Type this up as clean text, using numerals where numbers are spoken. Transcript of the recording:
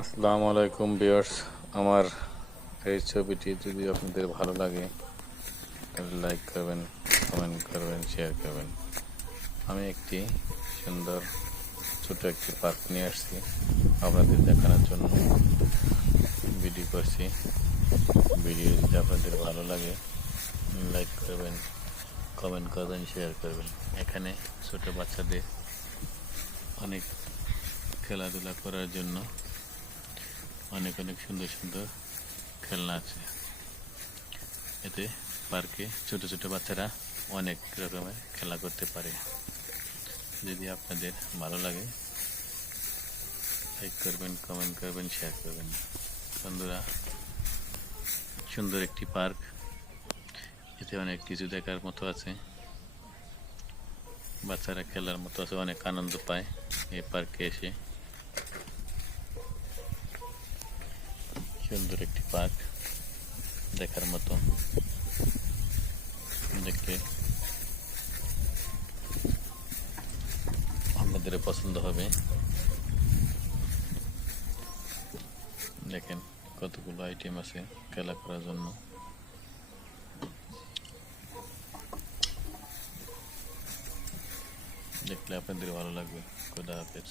আসসালামু আলাইকুম ভিউয়ার্স। আমার এই ছবিটি যদি আপনাদের ভালো লাগে তাহলে লাইক করবেন, কমেন্ট করবেন, শেয়ার করবেন। আমি একটি সুন্দর ছোট একটি পার্ক নিয়ে আসছি আপনাদের দেখানোর জন্য ভিডিও করছি। ভিডিও যদি আপনাদের ভালো লাগে লাইক করবেন, কমেন্ট করবেন, শেয়ার করবেন। এখানে ছোট বাচ্চাদের অনেক খেলাধুলা করার জন্য অনেক অনেক সুন্দর সুন্দর খেলনা আছে। এতে পার্কে ছোট ছোট বাচ্চারা অনেক রকমের খেলা করতে পারে। যদি আপনাদের ভালো লাগে লাইক করবেন, কমেন্ট করবেন, শেয়ার করবেন। বন্ধুরা, সুন্দর একটি পার্ক, এতে অনেক কিছু দেখার মতো আছে, বাচ্চারা খেলার মতো আছে, অনেক আনন্দ পায় এই পার্কে এসে। সুন্দর একটি পার্ক দেখার মতো, দেখলে আপনাদের পছন্দ হবে। দেখেন কতগুলো আইটেম আছে খেলা করার জন্য। দেখলে আপনাদের ভালো লাগবে। খোদা হাফেজ।